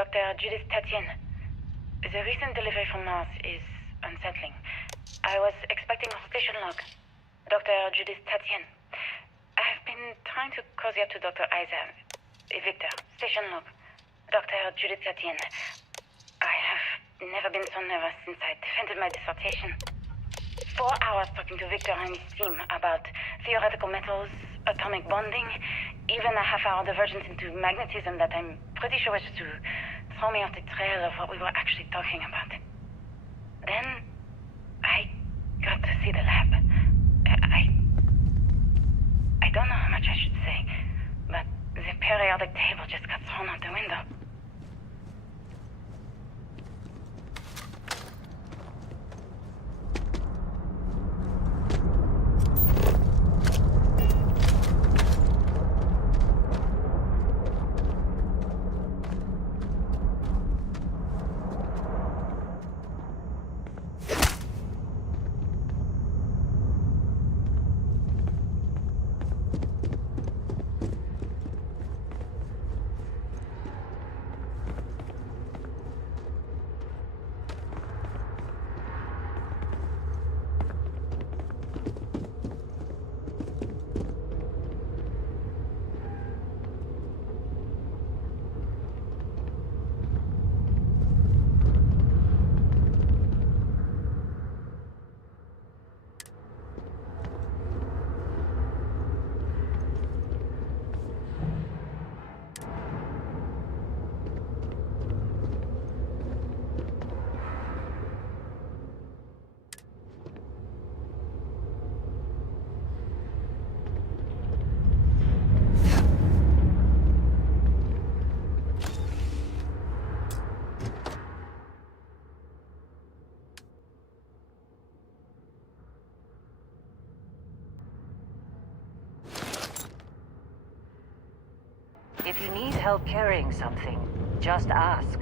Dr. Judith Tatien. The recent delivery from Mars is unsettling. I was expecting a station log. Dr. Judith Tatien. I've been trying to cozy up to Dr. Isa. Victor, station log. Dr. Judith Tatien. I have never been so nervous since I defended my dissertation. 4 hours talking to Victor and his team about theoretical metals, atomic bonding, even a half-hour divergence into magnetism that I'm pretty sure was to throw me off the trail of what we were actually talking about. Then, I got to see the lab. I don't know how much I should say, but the periodic table just got thrown out the window. If you need help carrying something, just ask.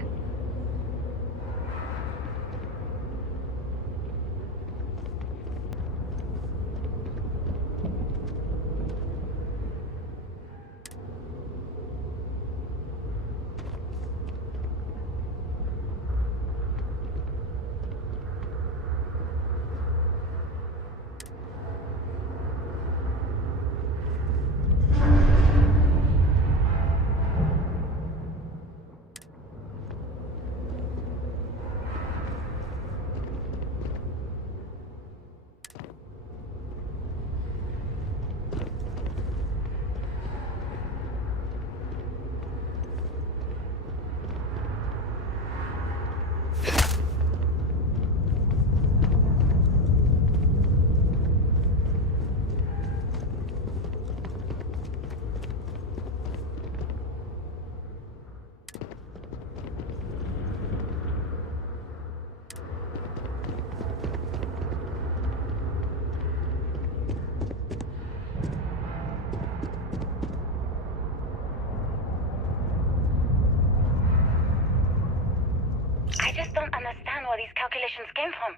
Calculations came from.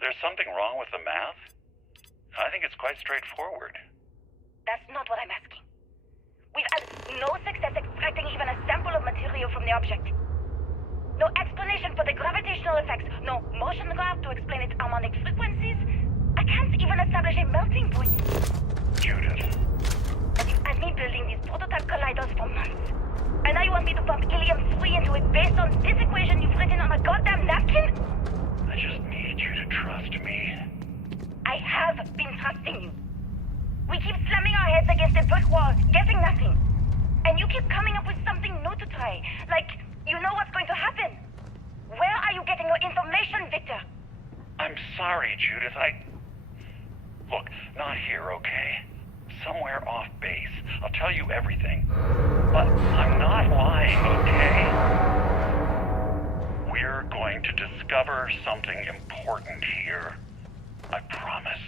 There's something wrong with the math? I think it's quite straightforward. That's not what I'm asking. We've had no success extracting even a sample of material from the object. No explanation for the gravitational effects, no motion graph to explain its harmonic frequencies. I can't even establish a melting point. Judith. And you've had me building these prototype colliders for months. And now you want me to pump helium-3 into it based on this equation you've written on a goddamn napkin? I just need you to trust me. I have been trusting you. We keep slamming our heads against a brick wall, getting nothing. And you keep coming up with something new to try. Like, you know what's going to happen. Where are you getting your information, Victor? I'm sorry, Judith. Look, not here, okay? Somewhere off base. I'll tell you everything. But I'm not lying, okay? We're going to discover something important here. I promise.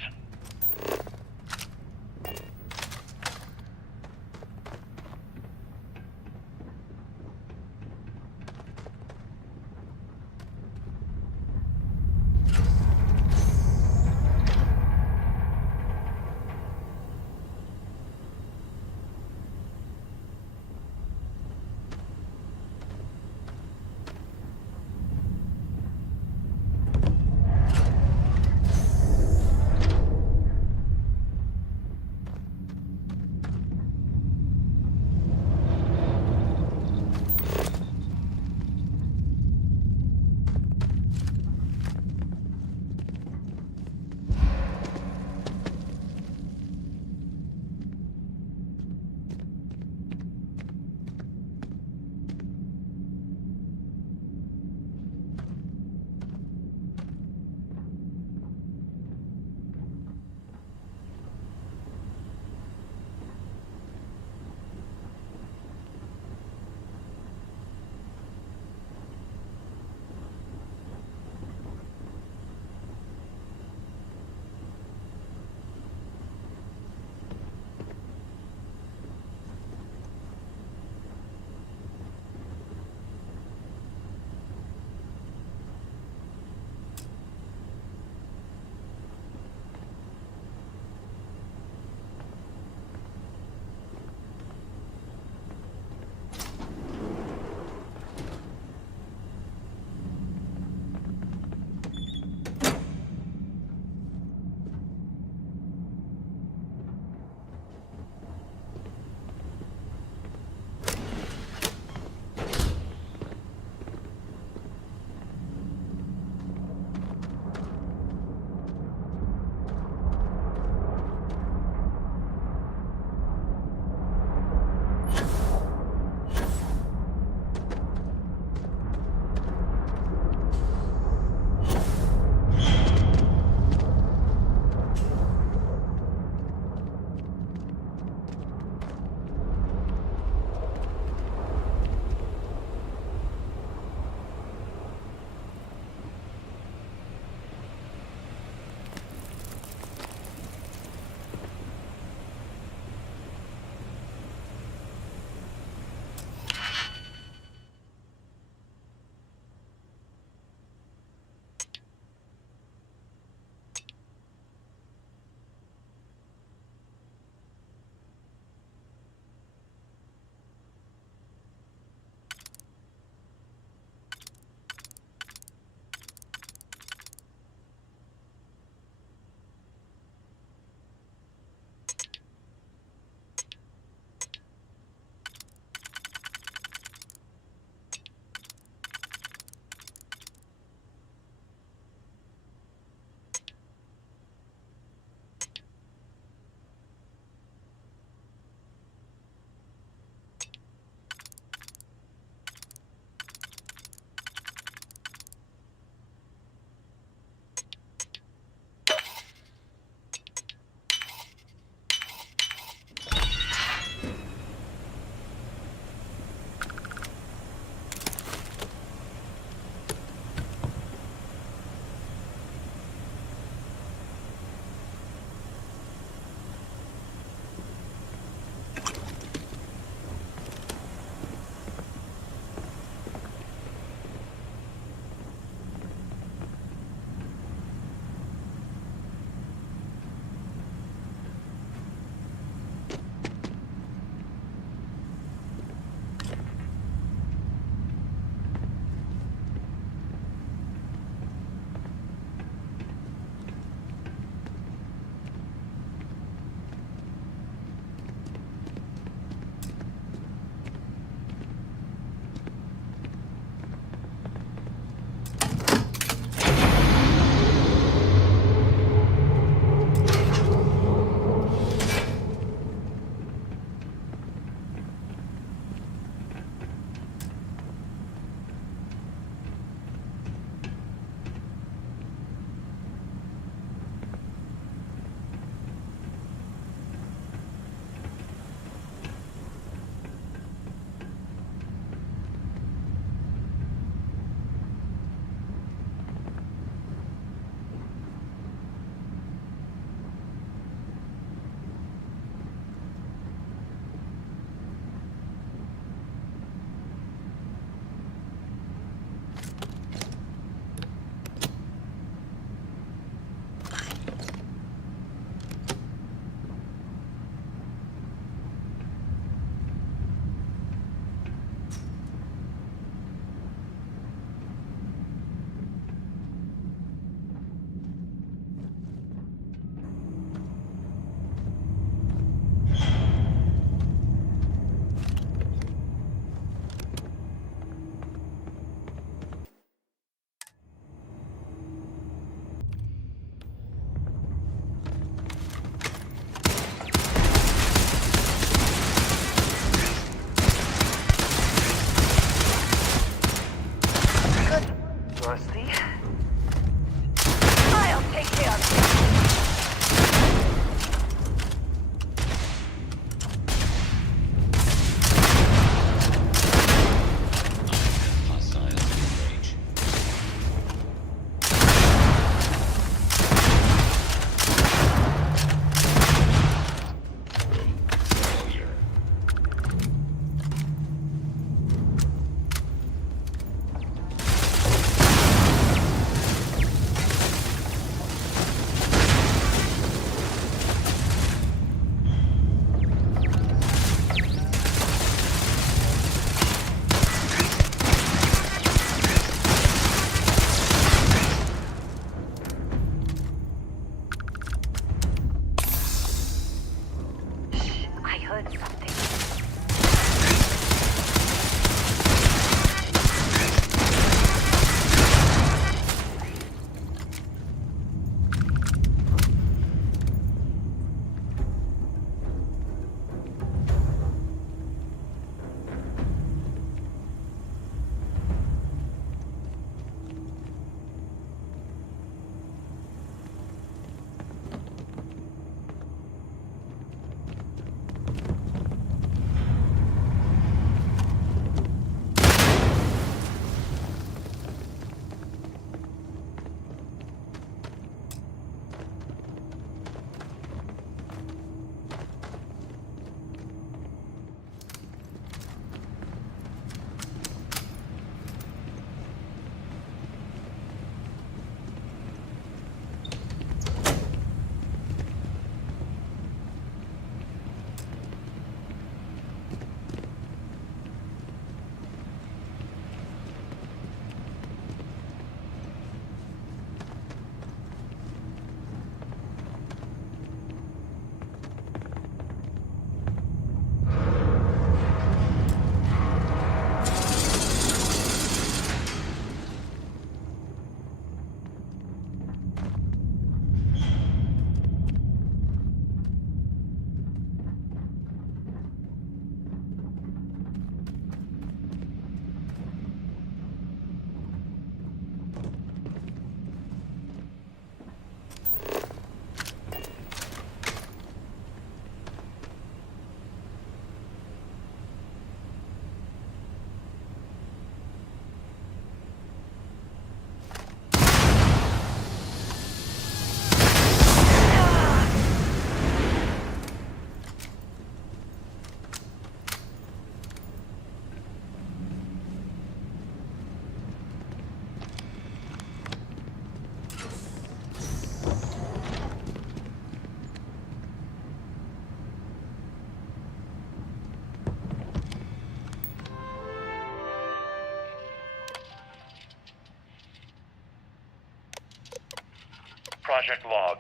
Project Log.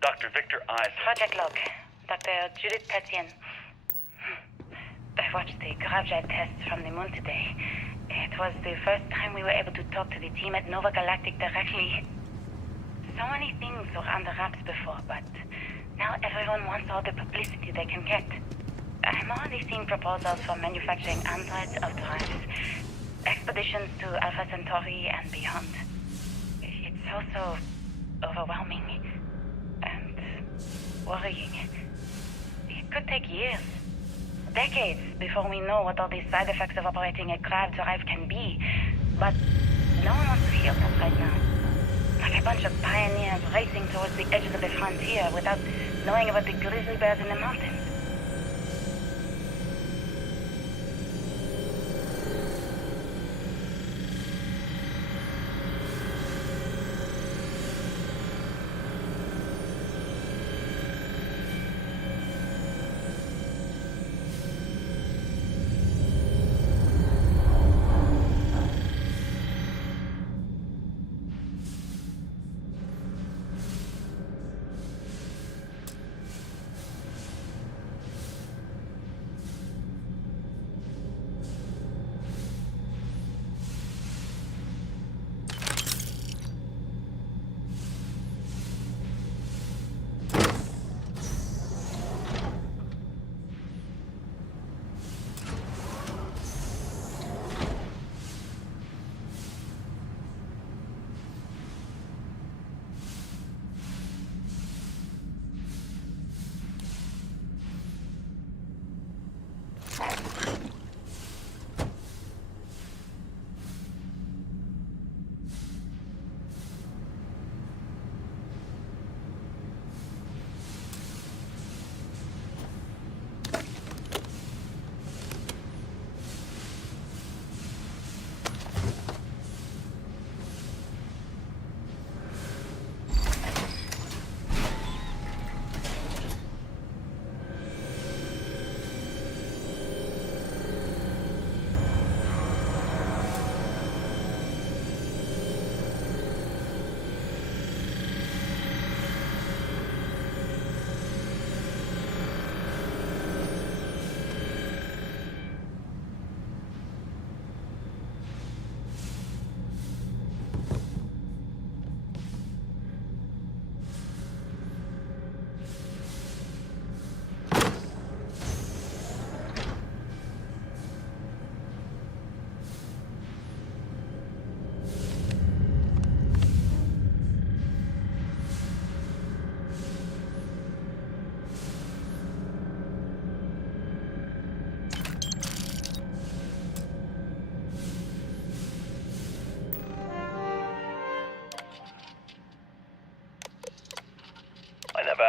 Dr. Victor Eisen. Project Log. Dr. Judith Tatien. I watched the gravjet tests from the moon today. It was the first time we were able to talk to the team at Nova Galactic directly. So many things were under wraps before, but now everyone wants all the publicity they can get. I'm already seeing proposals for manufacturing androids of drives, expeditions to Alpha Centauri and beyond. It's also overwhelming and worrying. It could take years, decades, before we know what all the side effects of operating a grav drive can be. But no one wants to hear that right now. Like a bunch of pioneers racing towards the edges of the frontier without knowing about the grizzly bears in the mountains.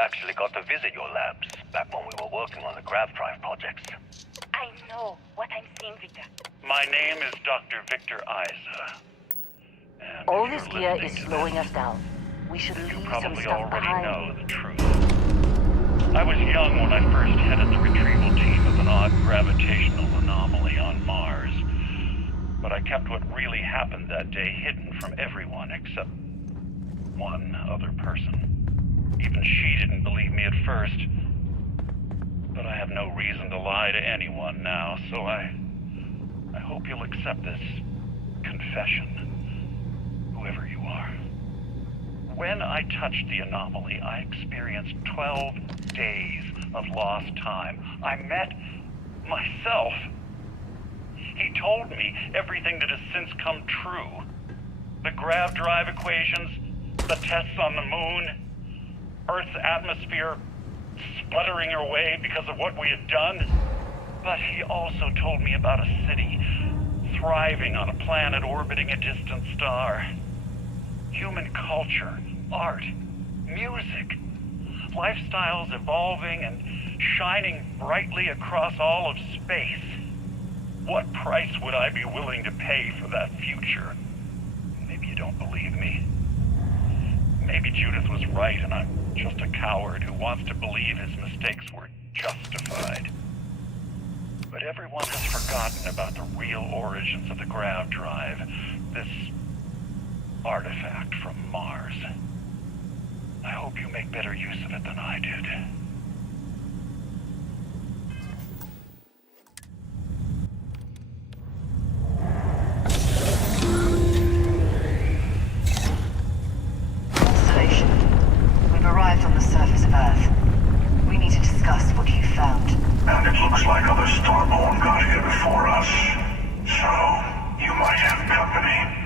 Actually got to visit your labs back when we were working on the grav drive projects. I know what I'm seeing, Victor. My name is Dr. Victor Eisen. And All if this you're gear listening is to slowing this, us down. We should you leave some probably stuff already behind. know the truth. I was young when I first headed the retrieval team of an odd gravitational anomaly on Mars. But I kept what really happened that day hidden from everyone except one other person. Even she didn't believe me at first. But I have no reason to lie to anyone now, so I hope you'll accept this confession, whoever you are. When I touched the anomaly, I experienced 12 days of lost time. I met myself. He told me everything that has since come true. The grav drive equations, the tests on the moon, Earth's atmosphere sputtering away because of what we had done. But he also told me about a city thriving on a planet orbiting a distant star. Human culture, art, music, lifestyles evolving and shining brightly across all of space. What price would I be willing to pay for that future? Maybe you don't believe me. Maybe Judith was right and I'm just a coward who wants to believe his mistakes were justified. But everyone has forgotten about the real origins of the grav drive, this artifact from Mars. I hope you make better use of it than I did. Constellation, we've arrived on the surface of Earth. We need to discuss what you found. And it looks like other Starborn got here before us. So, you might have company.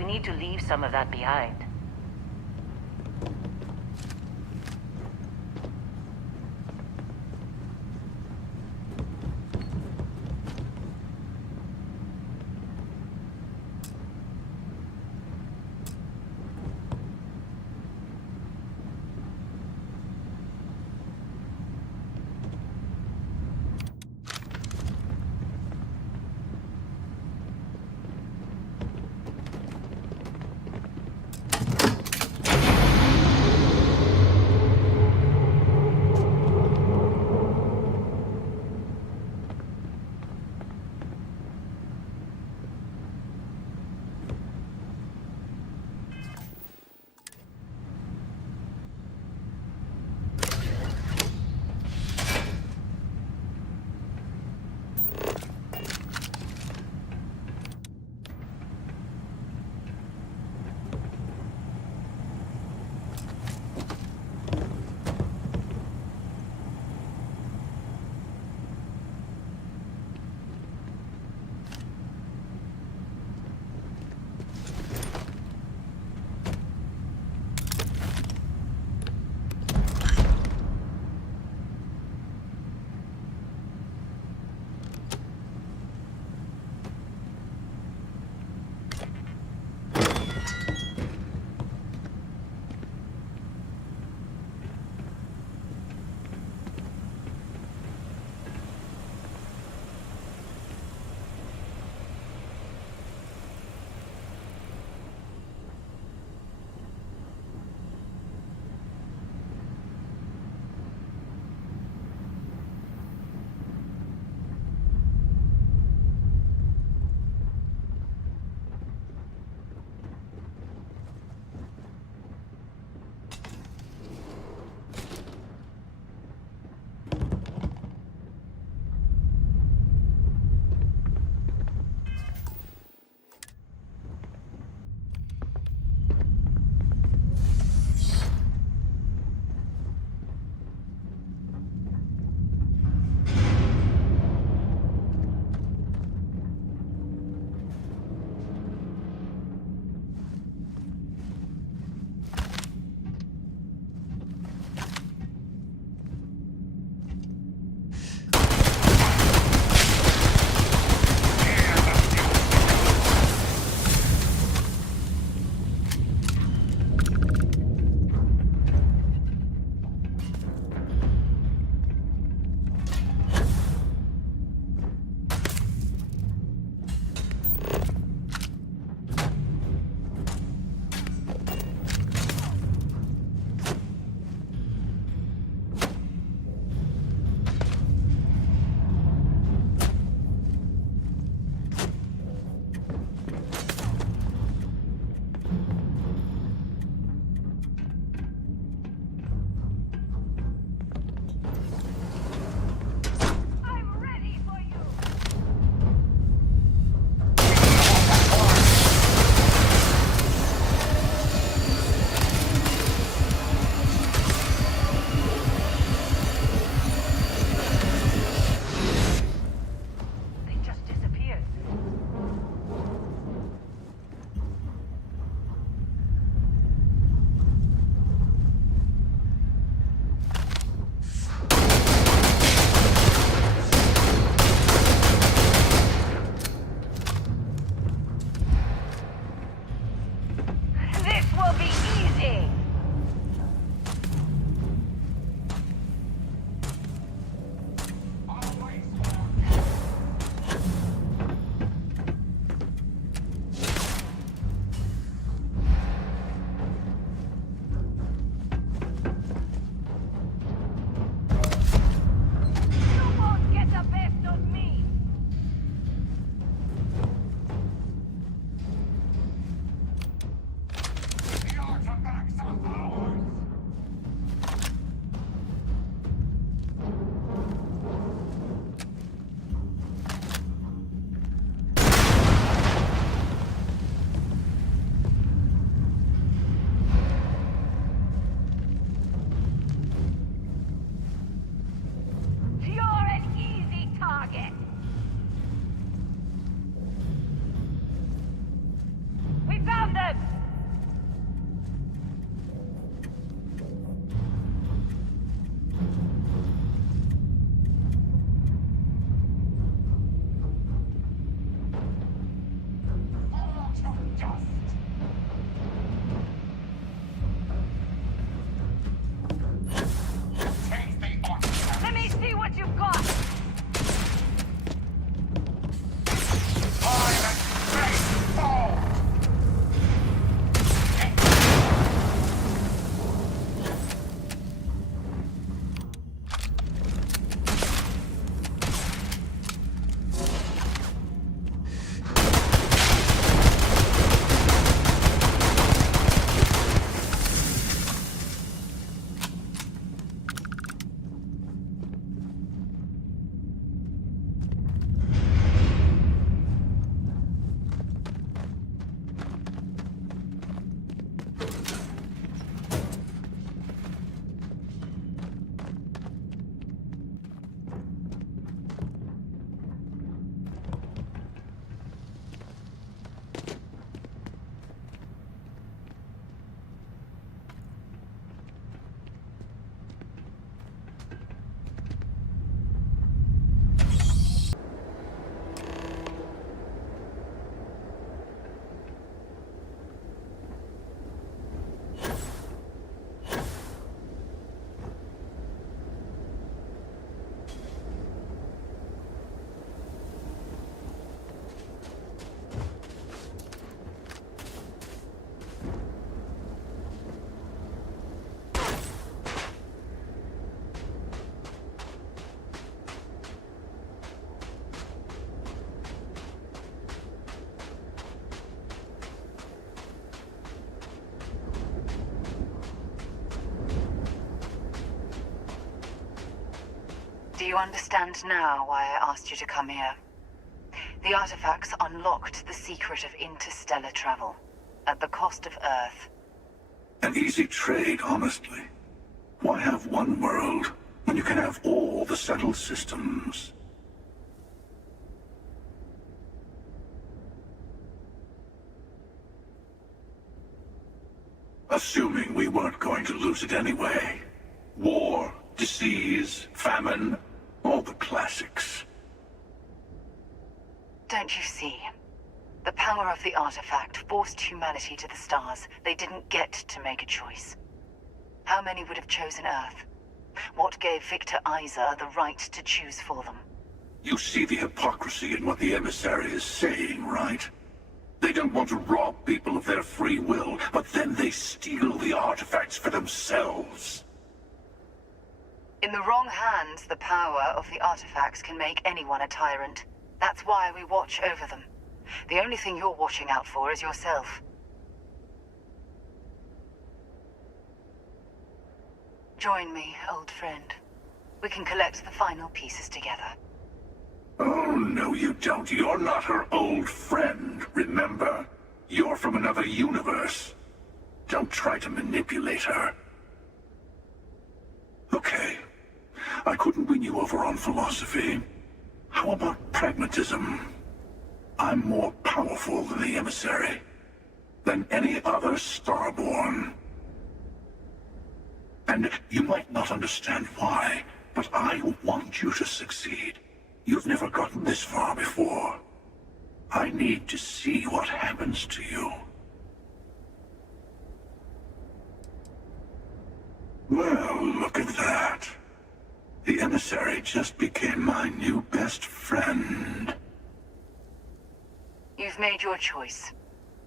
You need to leave some of that behind. you understand now why I asked you to come here? The artifacts unlocked the secret of interstellar travel, at the cost of Earth. An easy trade, honestly. Why have one world when you can have all the settled systems? Assuming we weren't going to lose it anyway. War, disease, famine, all the classics. Don't you see? The power of the artifact forced humanity to the stars. They didn't get to make a choice. How many would have chosen Earth? What gave Victor Isa the right to choose for them? You see the hypocrisy in what the emissary is saying, right? They don't want to rob people of their free will, but then they steal the artifacts for themselves. In the wrong hands, the power of the artifacts can make anyone a tyrant. That's why we watch over them. The only thing you're watching out for is yourself. Join me, old friend. We can collect the final pieces together. Oh, no you don't. You're not her old friend, remember? You're from another universe. Don't try to manipulate her. Okay. I couldn't win you over on philosophy. How about pragmatism? I'm more powerful than the emissary. Than any other starborn. And you might not understand why, but I want you to succeed. You've never gotten this far before. I need to see what happens to you. Well, look at that. The emissary just became my new best friend. You've made your choice.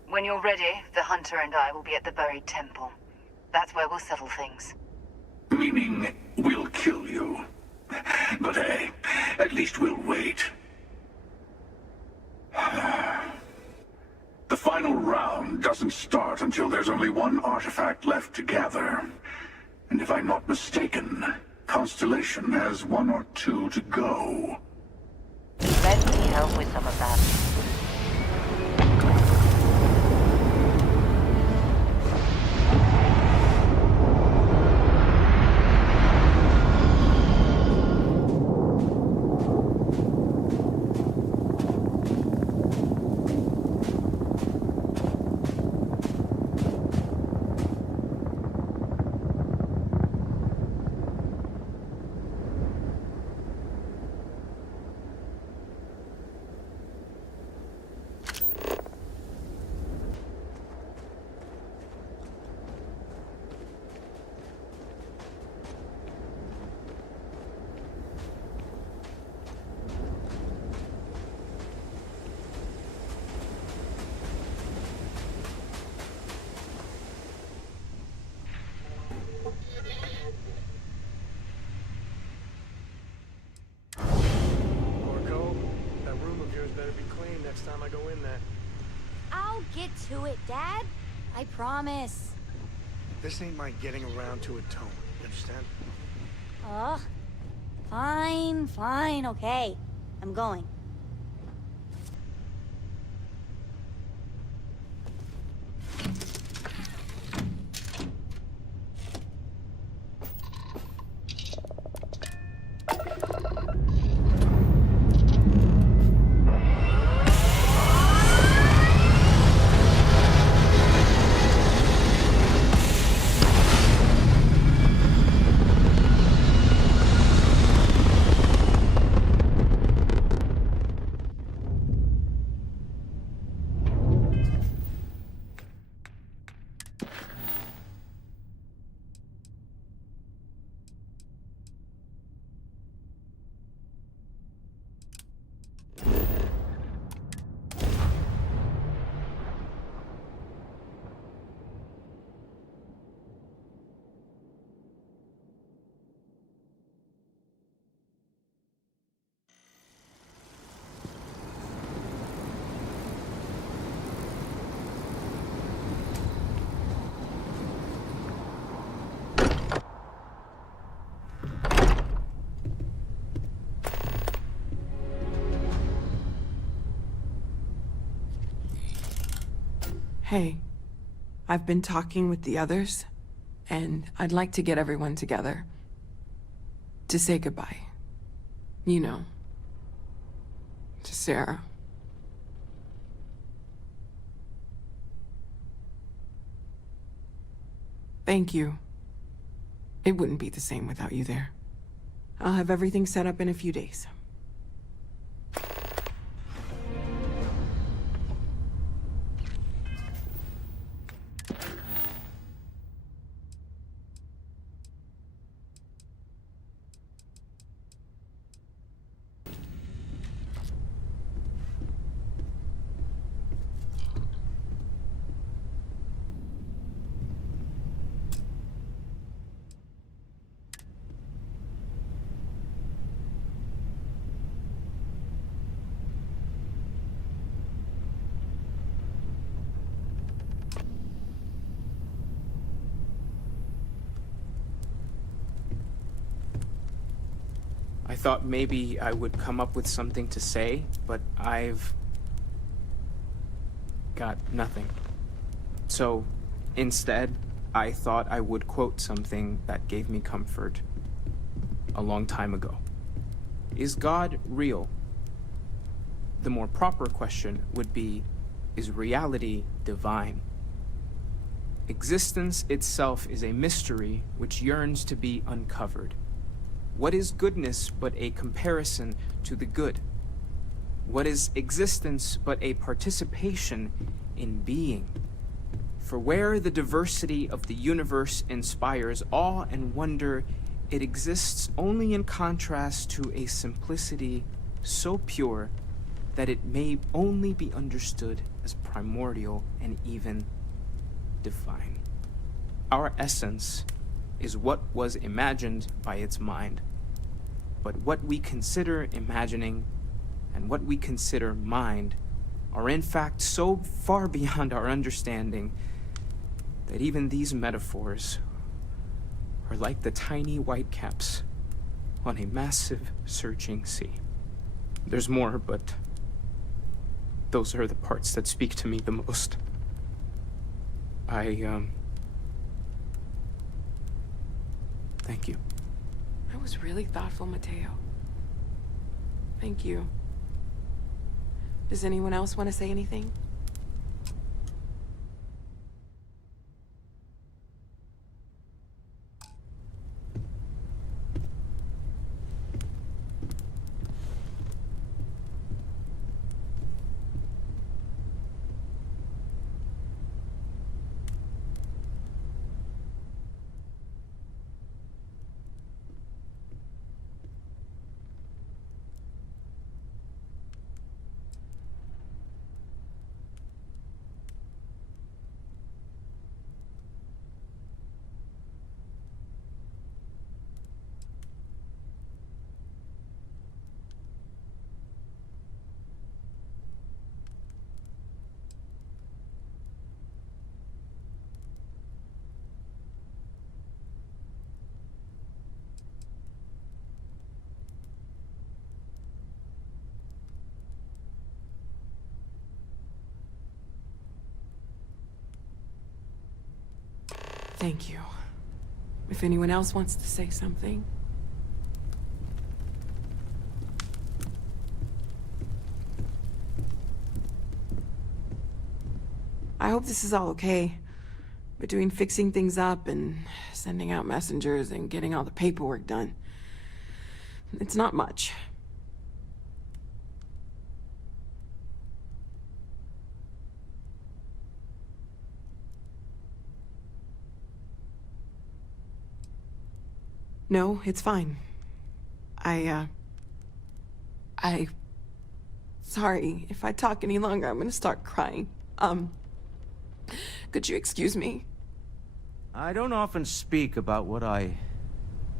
When you're ready, the Hunter and I will be at the buried temple. That's where we'll settle things. Meaning, we'll kill you. But hey, at least we'll wait. The final round doesn't start until there's only one artifact left to gather. And if I'm not mistaken, Constellation has one or two to go. Let me help with some of that. Next time I go in there. I'll get to it, Dad. I promise. This ain't my getting around to a tone. You understand? Fine, okay. I'm going. Hey, I've been talking with the others, and I'd like to get everyone together. To say goodbye. You know. To Sarah. Thank you. It wouldn't be the same without you there. I'll have everything set up in a few days. I thought maybe I would come up with something to say, but I've got nothing. So instead, I thought I would quote something that gave me comfort a long time ago. Is God real? The more proper question would be, is reality divine? Existence itself is a mystery which yearns to be uncovered. What is goodness but a comparison to the good? What is existence but a participation in being? For where the diversity of the universe inspires awe and wonder, it exists only in contrast to a simplicity so pure that it may only be understood as primordial and even divine. Our essence is what was imagined by its mind. But what we consider imagining and what we consider mind are in fact so far beyond our understanding that even these metaphors are like the tiny whitecaps on a massive searching sea. There's more, but those are the parts that speak to me the most. Thank you. That was really thoughtful, Mateo. Thank you. Does anyone else want to say anything? Thank you. If anyone else wants to say something. I hope this is all okay. Between fixing things up and sending out messengers and getting all the paperwork done. It's not much. No, it's fine. Sorry, if I talk any longer, I'm gonna start crying. Could you excuse me? I don't often speak about what I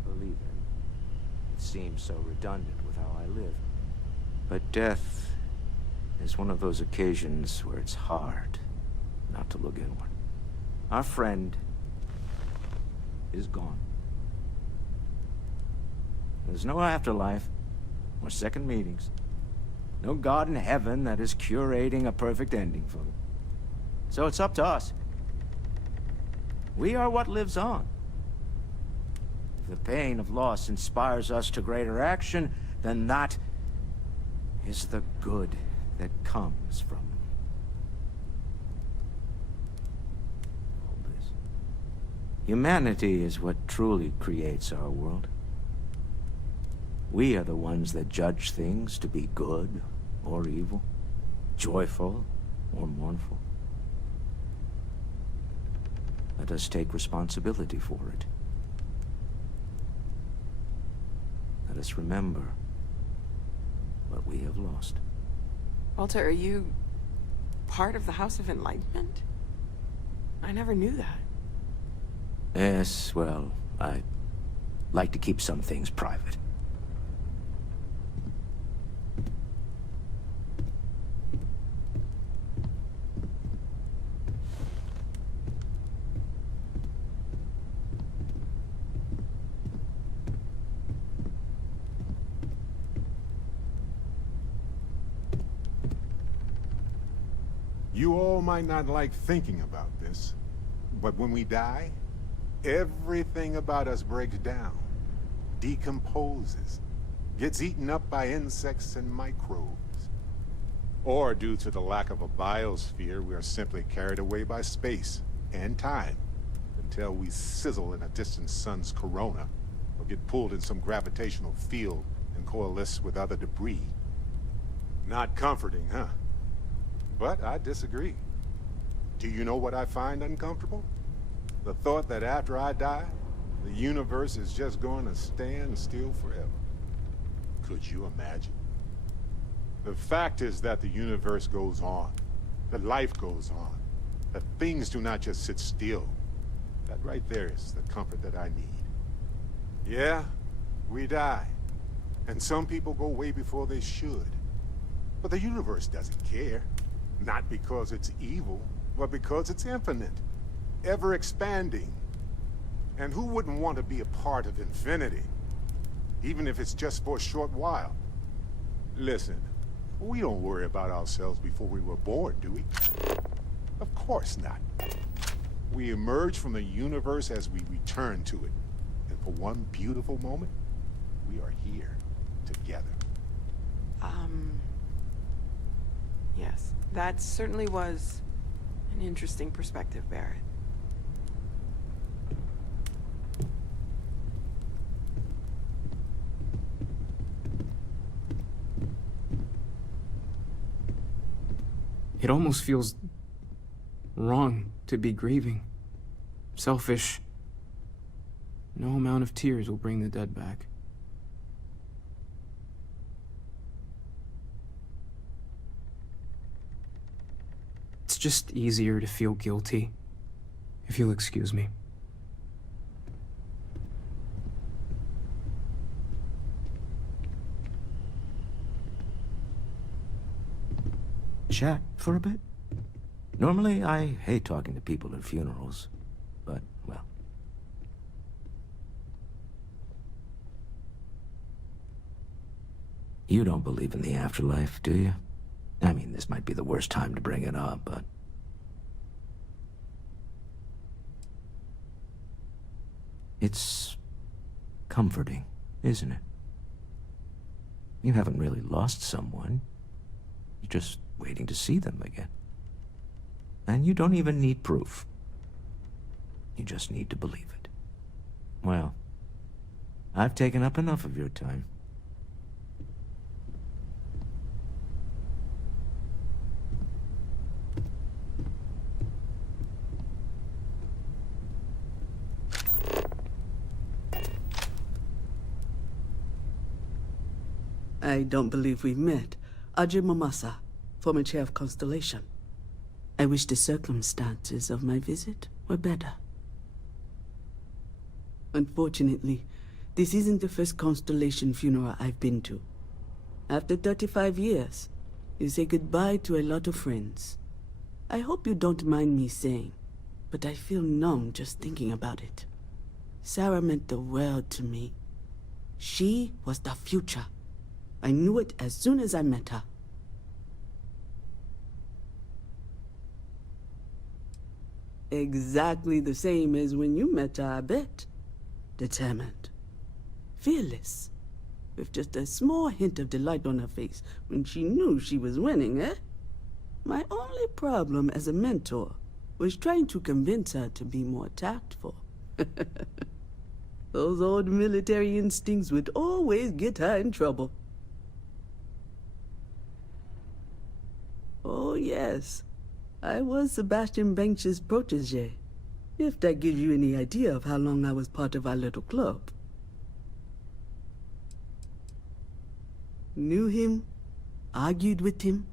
believe in. It seems so redundant with how I live. But death is one of those occasions where it's hard not to look inward. Our friend is gone. There's no afterlife, or second meetings. No God in heaven that is curating a perfect ending for me. So it's up to us. We are what lives on. If the pain of loss inspires us to greater action, then that is the good that comes from all this. Humanity is what truly creates our world. We are the ones that judge things to be good or evil, joyful or mournful. Let us take responsibility for it. Let us remember what we have lost. Walter, are you part of the House of Enlightenment? I never knew that. Yes, well, I like to keep some things private. You all might not like thinking about this, but when we die, everything about us breaks down, decomposes, gets eaten up by insects and microbes. Or due to the lack of a biosphere, we are simply carried away by space and time until we sizzle in a distant sun's corona or get pulled in some gravitational field and coalesce with other debris. Not comforting, huh? But I disagree. Do you know what I find uncomfortable? The thought that after I die, the universe is just going to stand still forever. Could you imagine? The fact is that the universe goes on, that life goes on, that things do not just sit still. That right there is the comfort that I need. Yeah, we die. And some people go way before they should. But the universe doesn't care. Not because it's evil, but because it's infinite, ever expanding. And who wouldn't want to be a part of infinity? Even if it's just for a short while. Listen, we don't worry about ourselves before we were born, do we? Of course not. We emerge from the universe as we return to it. And for one beautiful moment, we are here together. Yes. That certainly was an interesting perspective, Barrett. It almost feels wrong to be grieving. Selfish. No amount of tears will bring the dead back. It's just easier to feel guilty, if you'll excuse me. Chat for a bit? Normally, I hate talking to people at funerals, but, well. You don't believe in the afterlife, do you? I mean, this might be the worst time to bring it up, but... It's comforting, isn't it? You haven't really lost someone. You're just waiting to see them again. And you don't even need proof. You just need to believe it. Well, I've taken up enough of your time. I don't believe we've met. Ajay Mamasa, former chair of Constellation. I wish the circumstances of my visit were better. Unfortunately, this isn't the first Constellation funeral I've been to. After 35 years, you say goodbye to a lot of friends. I hope you don't mind me saying, but I feel numb just thinking about it. Sarah meant the world to me. She was the future. I knew it as soon as I met her. Exactly the same as when you met her, I bet. Determined. Fearless. With just a small hint of delight on her face when she knew she was winning, eh? My only problem as a mentor was trying to convince her to be more tactful. Those old military instincts would always get her in trouble. Oh, yes. I was Sebastian Banks's protege, if that gives you any idea of how long I was part of our little club. Knew him, argued with him,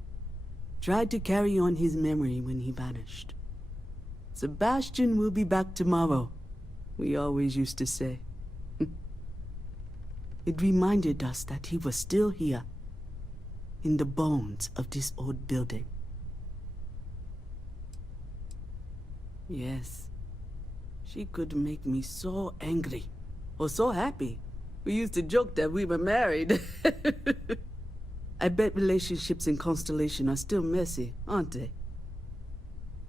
tried to carry on his memory when he vanished. Sebastian will be back tomorrow, we always used to say. It reminded us that he was still here, in the bones of this old building. Yes, she could make me so angry, or so happy. We used to joke that we were married. I bet relationships in Constellation are still messy, aren't they?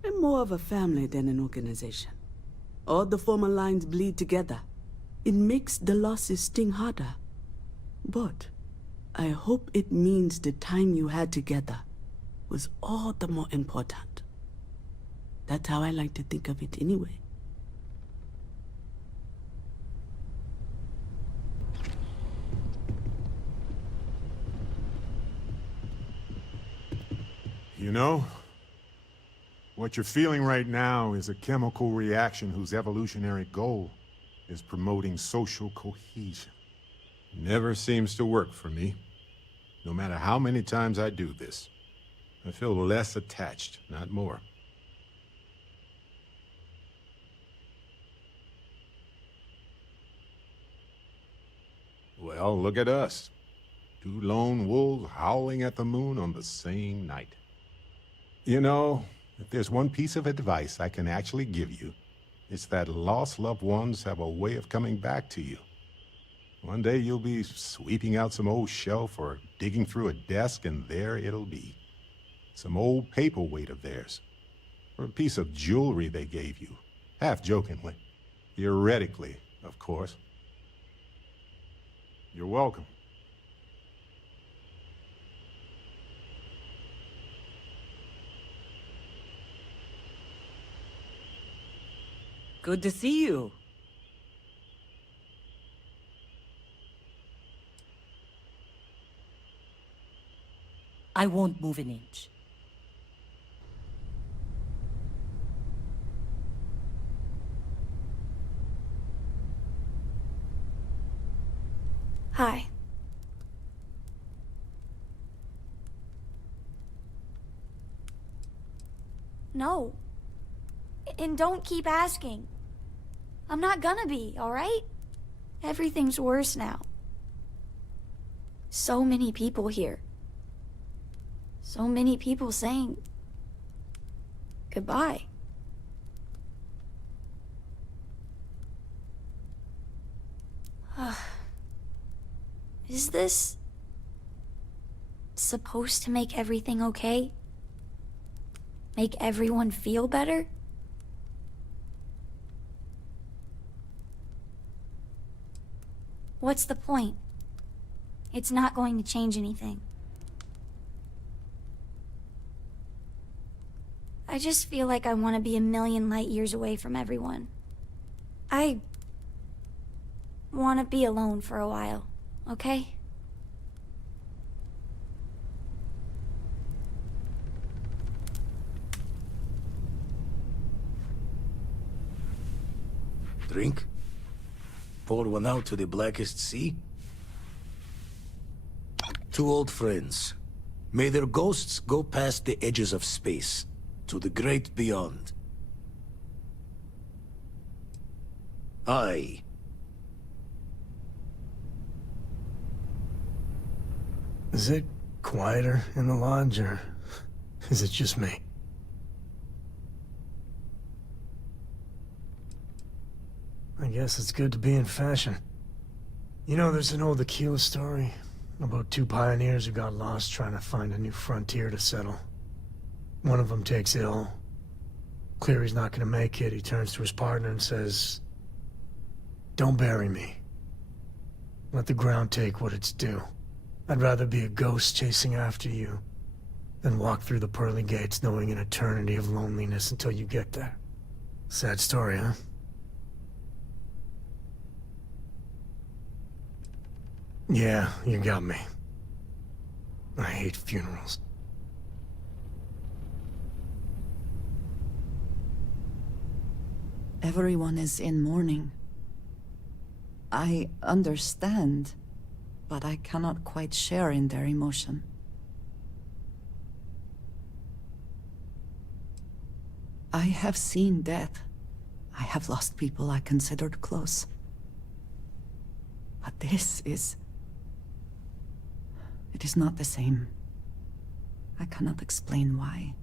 We're more of a family than an organization. All the former lines bleed together. It makes the losses sting harder. But I hope it means the time you had together was all the more important. That's how I like to think of it anyway. You know, what you're feeling right now is a chemical reaction whose evolutionary goal is promoting social cohesion. Never seems to work for me. No matter how many times I do this, I feel less attached, not more. Well, look at us. Two lone wolves howling at the moon on the same night. You know, if there's one piece of advice I can actually give you, it's that lost loved ones have a way of coming back to you. One day you'll be sweeping out some old shelf or digging through a desk, and there it'll be. Some old paperweight of theirs, or a piece of jewelry they gave you, half-jokingly. Theoretically, of course. You're welcome. Good to see you. I won't move an inch. Hi. No. And don't keep asking. I'm not gonna be, alright? Everything's worse now. So many people here. So many people saying goodbye. Is this supposed to make everything okay? Make everyone feel better? What's the point? It's not going to change anything. I just feel like I want to be a million light years away from everyone. I want to be alone for a while, okay? Drink? Pour one out to the blackest sea? Two old friends. May their ghosts go past the edges of space, to the great beyond. Aye. Is it quieter in the lodge, or is it just me? I guess it's good to be in fashion. You know, there's an old Aquila story about two pioneers who got lost trying to find a new frontier to settle. One of them takes ill, Clear he's not gonna make it, he turns to his partner and says, "Don't bury me. Let the ground take what it's due. I'd rather be a ghost chasing after you than walk through the pearly gates knowing an eternity of loneliness until you get there." Sad story, huh? Yeah, you got me. I hate funerals. Everyone is in mourning. I understand, but I cannot quite share in their emotion. I have seen death. I have lost people I considered close. But this is... it is not the same. I cannot explain why.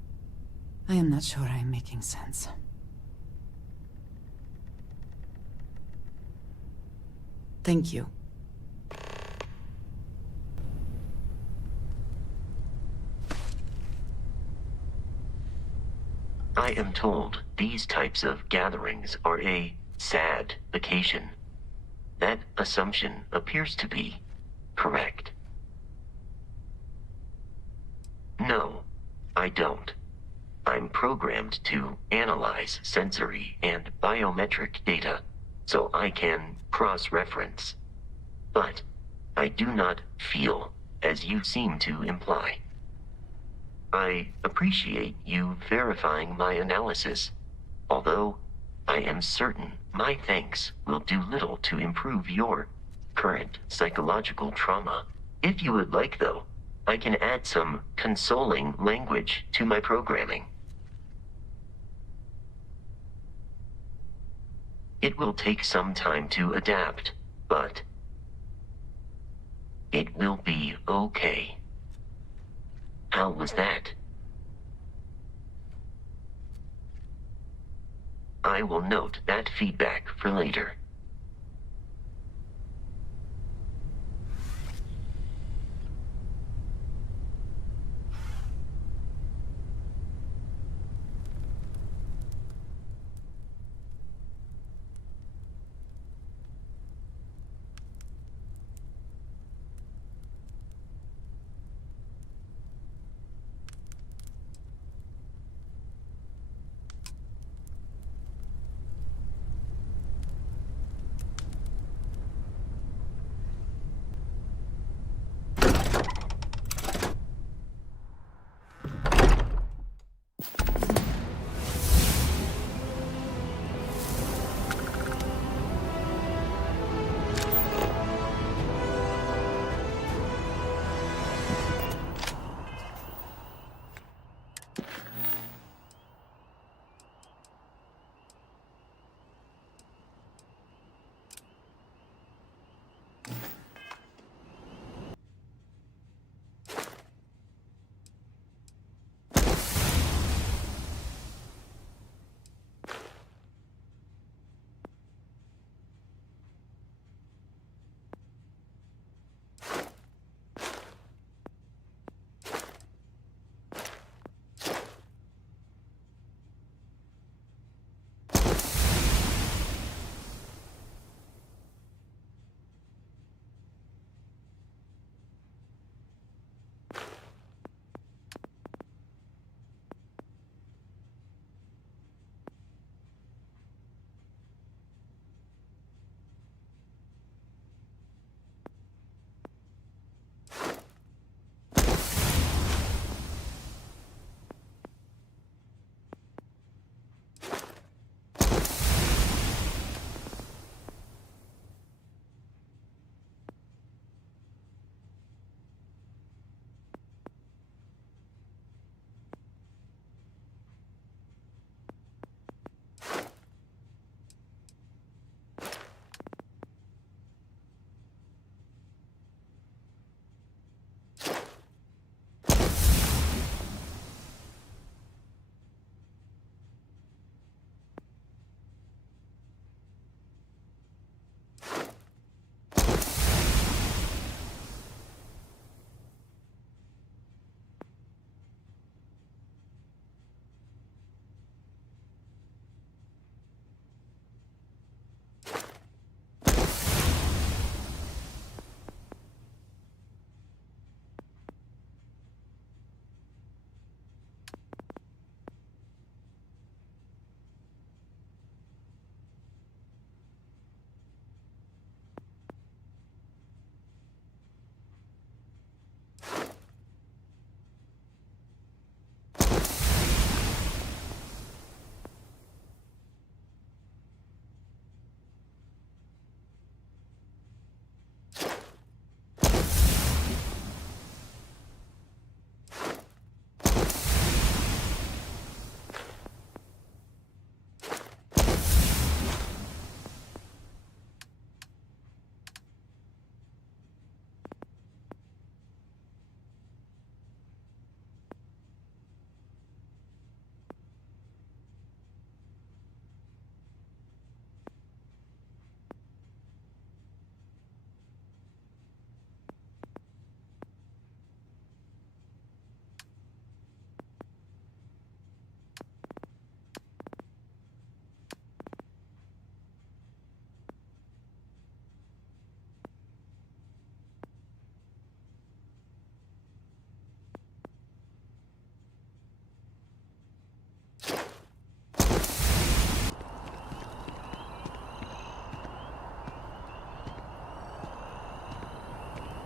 I am not sure I am making sense. Thank you. I am told these types of gatherings are a sad occasion. That assumption appears to be correct. No, I don't. I'm programmed to analyze sensory and biometric data so I can cross-reference. But I do not feel as you seem to imply. I appreciate you verifying my analysis, although I am certain my thanks will do little to improve your current psychological trauma. If you would like, though, I can add some consoling language to my programming. It will take some time to adapt, but it will be okay. How was that? I will note that feedback for later.